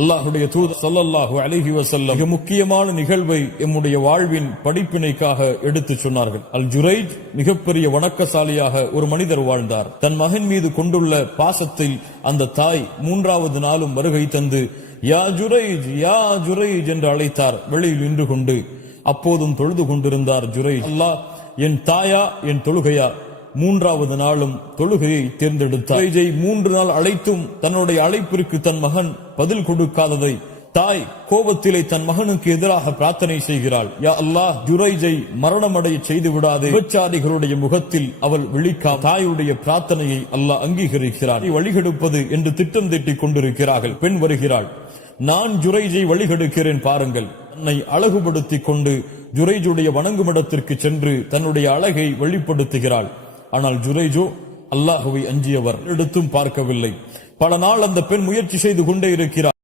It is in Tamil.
அல்லாஹ்வுடைய தூதர் ஸல்லல்லாஹு அலைஹி வஸல்லம் மிக முக்கியமான நிகழ்வை எம்முடைய வாழ்வின் படிப்பினைக்காக எடுத்துச் சொன்னார்கள். அல் ஜுரைஜ் மிகப்பெரிய வணக்கசாலியாக ஒரு மனிதர் வாழ்ந்தார். தன் மகன் மீது கொண்டுள்ள பாசத்தில் அந்த தாய் 3வது நாளும் வருகை தந்து யா ஜுரைஜ் யா ஜுரைஜ் என்று அழைத்தார். வெளியில் நின்று கொண்டு அப்போதும் தொழுது கொண்டிருந்தார் ஜுரைஜ். அல்லாஹ் என் தாயா என் தொழுகையா? 3வது நாளும் தொழுகையை தேர்ந்தெடுத்தார். 3 நாள் அழைத்தும் தன்னுடைய அழைப்பிற்கு தன் மகன் பதில் கொடுக்காததை தாய் கோபத்திலே தன் மகனுக்கு எதிராக பிரார்த்தனை செய்கிறாள். யா அல்லாஹ், ஜுரைஜை மரணமடைய செய்து விடாதே. விபச்சாரிகளுடைய முகத்தில் அவள் விழிக்கா. தாயுடைய பிரார்த்தனையை அல்லாஹ் அங்கீகரிக்கிறார். வழிகெடுப்பது என்று திட்டம் தீட்டிக் கொண்டிருக்கிறார்கள். பெண் வருகிறாள். நான் ஜுரைஜை வழிகெடுக்கிறேன் பாருங்கள். தன்னை அழகுபடுத்திக் கொண்டு ஜுரைஜுடைய வணங்குமிடத்திற்கு சென்று தன்னுடைய அழகை வெளிப்படுத்துகிறாள். ஆனால் ஜுரைஜோ அல்லாஹுவை அஞ்சியவர். எடுத்தும் பார்க்கவில்லை. பல நாள் அந்த பெண் முயற்சி செய்து கொண்டே இருக்கிறார்.